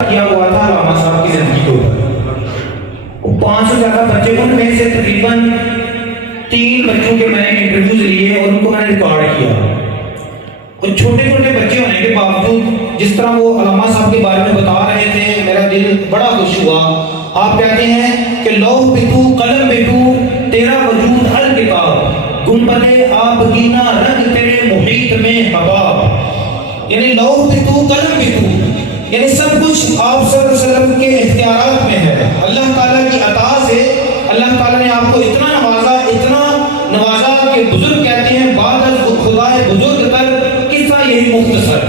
کیا ہوا تھا علامہ صاحب کی زندگی کے اوپر. 500 سے زیادہ بچے، ان میں سے تقریباً 3 بچوں کے میں نے انٹرویوز لیے اور ان کو میں نے ریکارڈ کیا. اور چھوٹے چھوٹے بچے ہونے کے باوجود جس طرح وہ علامہ صاحب کے بارے میں بتا رہے تھے، میرا دل بڑا خوش ہوا. آپ کہتے ہیں کہ لوح پہ تو قلم پہ تو تیرا وجود ہر کتاب، گنبدے آبگینہ رنگ تیرے محیط میں حباب. یعنی لوح پہ تو قلم پہ تو، یعنی سب کچھ آپ صلی اللہ علیہ وسلم کے اختیارات میں ہے. اللہ تعالیٰ کی عطا سے اللہ تعالیٰ نے آپ کو اتنا نوازا کہ بزرگ کہتے ہیں بعد از خدا بزرگ تر قصہ یہی مختصر.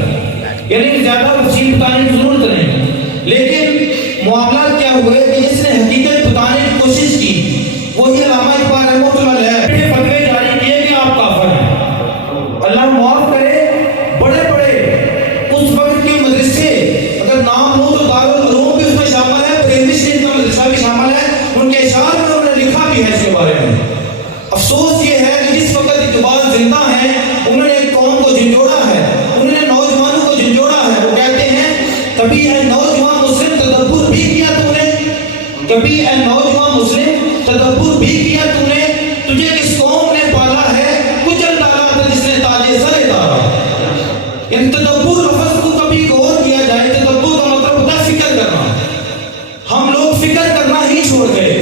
یعنی زیادہ تفصیل بتانے کی ضرورت نہیں، لیکن معاملات کیا ہوئے کہ جس نے حقیقت بتانے کی کوشش کی وہی علامہ اقبال رحمۃ اللہ علیہ فتوے جاری کیے کہ آپ کافر ہیں. اللہ معاف کرے، بڑے بڑے اس وقت کے مدرسے، اگر نام لو تو دارالعلوم بھی اس میں شامل ہے، پریمی شریف کا مدرسہ بھی شامل ہے. ان کے اشعار میں انہوں نے لکھا بھی ہے اس کے بارے میں. افسوس یہ ہے کہ جس وقت اقبال زندہ ہیں انہوں نے قوم کو جھنجھوڑا ہے، انہوں نے نوجوانوں کو جھنجھوڑا ہے. وہ کہتے ہیں کبھی اے نوجوان مسلم تدبر بھی کیا تو نے، کبھی اے نوجوان مسلم تدبر بھی کیا تو نے، تجھے کس قوم نے پالا ہے کچل ڈالا تھا جس نے تاج سر ڈالا. یعنی تدبر لفظ کو کبھی غور کیا جائے، تدبر کا مطلب ہوتا ہے فکر کرنا. ہم لوگ فکر کرنا ہی چھوڑ گئے.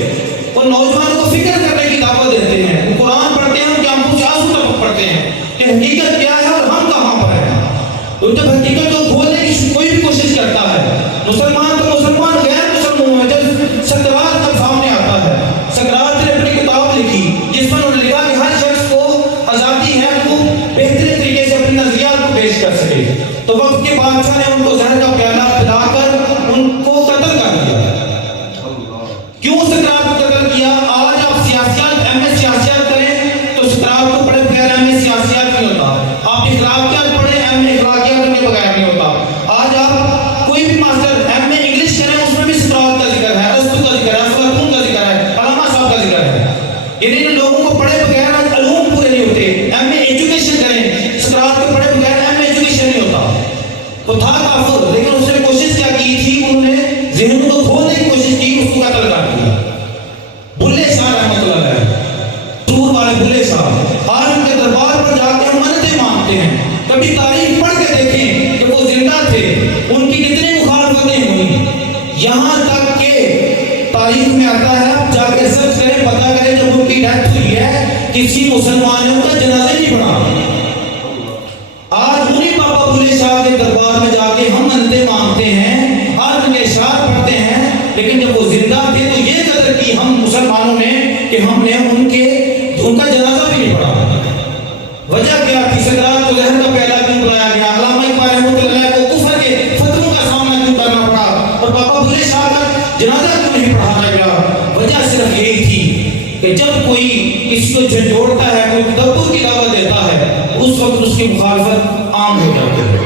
اور نوجوانوں کو فکر کرنے کی دعوت دیتے ہیں. وہ قرآن پڑھتے ہیں، کیا ہم کچھ آنسو تک پڑھتے ہیں کہ حقیقت کیا ہے اور ہم کہاں پر ہیں. تو جب حقیقت کو کھولنے کی کوئی بھی کوشش کرتا ہے، مسلمان تو مسلمان غیر مسلمان، جب سکرات جب سامنے آتا ہے، سکرات نے اپنی کتاب لکھی جس میں انہوں نے لکھا کہ ہر شخص کو آزادی ہے وہ بہترین طریقے سے اپنے نظریات کو پیش کر سکے. تو وقت کے بادشاہ نے ان کو زہر کا پیالہ پلا کر ان کو قتل کر دیا. کیوں سکرات کو قتل کیا؟ آج آپ سیاسیات ایم اے سیاسیات کریں تو سکرات کو پڑھے بغیر ایم اے سیاسیات نہیں ہوتا. آپ اخلاقیات پڑھیں ایم اے اخلاقیات کے بغیر نہیں ہوتا. آج آپ کوئی بھی ماسٹر ایم اے انگلش کریں اس میں بھی سکرات کا ذکر ہے، ارسطو کا ذکر ہے، افلاطون کا ذکر ہے، علامہ صاحب کا ذکر ہے. یعنی ان لوگوں کو پڑھے بغیر آج علوم پورے نہیں ہوتے. ایم اے ایجوکیشن کریں، سکرات کو پڑھے بغیر ایم اے ایجوکیشن نہیں ہوتا. تو تھا کافر، لیکن اس نے کوشش کیا کی تھی، انہوں نے ذہن کو کھولنے کی کوشش کی، اس کو قتل کر دیا. بلے شاہ رحمۃ اللہ علیہ، دور والے بلے شاہ، آج ان کے دربار پر جا کے ہم منتیں مانگتے ہیں. کبھی تاریخ پڑھ کے دیکھیں کہ وہ زندہ تھے، ان کی کتنی مخالفتیں ہوئی. یہاں تک کہ تاریخ میں آتا ہے، آپ جا کے سرچ کریں، پتہ کریں جب ان کی ڈیتھ ہوئی ہے کسی مسلمان نے ان کا جنازہ نہیں پڑھا. آج انہیں بابا بلے شاہ کے دربار میں جا کے ہم منتیں مانگتے ہیں، آج ان کے اشعار پڑھتے ہیں، لیکن جب وہ زندہ تھے تو یہ قدر کی ہم مسلمانوں نے کہ ہم نے ان کا جنازہ بھی نہیں پڑھا. وجہ کیا تھی؟ سکرات کو زہر کا پیالہ کیوں پلایا گیا؟ علامہ اقبال رحمۃ اللہ علیہ کو کفر کے فتووں کا سامنا کیوں کرنا پڑا؟ اور بابا بلے شاہ کا جنازہ کیوں نہیں پڑھایا گیا؟ وجہ صرف یہی تھی کہ جب کوئی کسی کو جھنجھوڑتا ہے، کوئی تدبر کی دعوت دیتا ہے، اس وقت اس کی مخالفت عام ہو جاتی ہے.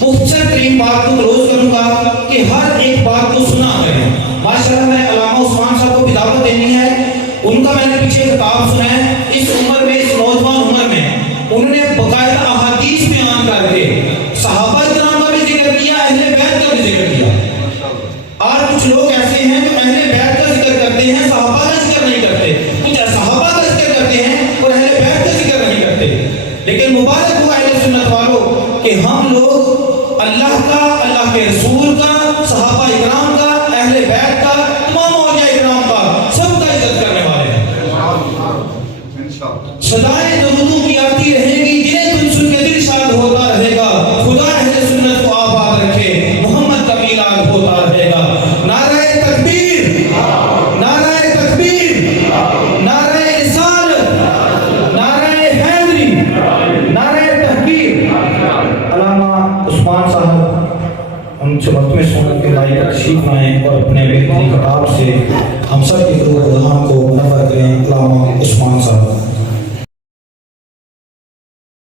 مختصر ترین بات کو کلوز کروں گا کہ ہر ایک بات کو سنا کریں. ماشاءاللہ میں علامہ عثمان صاحب کو بھی دعوت دینی ہے. ان کا میں نے پیچھے کتاب سنا ہے، اس عمر میں، اس نوجوان عمر میں انہوں نے باقاعدہ احادیث بیان کر کے صحابہ کرام کا بھی ذکر کیا، اہل بیت کا بھی ذکر کیا. آج کچھ لوگ ایسے ہیں جو اہل بیت کا ذکر کرتے ہیں، صحابہ کا ذکر نہیں کرتے. کچھ صحابہ کا ذکر کرتے ہیں اور اہل بیت کا ذکر نہیں کرتے. لیکن مبارک ہوا اہل سنت والوں کہ ہم لوگ اللہ کا، اللہ کے رسول کا، صحابہ اکرام کا، اہل بیت کا، تمام اولیاء اکرام کا، سب کا عزت کرنے والے ہیں. صدائیں درودوں کی آتی رہیں گی، جنہیں تم سن کے دل شاد ہوتا رہے گا. خدا اہل سنت کو آباد رکھے، محمد کا میلاد ہوتا رہے گا. نعرہ تکبیر، نعرہ تکبیر، نعرہ رسالت، نعرہ حیدری، نعرہ تحقیر. علامہ عثمان صاحب ہم سے وقت میں سنت کے لائق تشریف لائیں اور اپنے بہترین خطاب سے ہم سب کی روح و ذہن کو منور کریں. علامہ عثمان صاحب.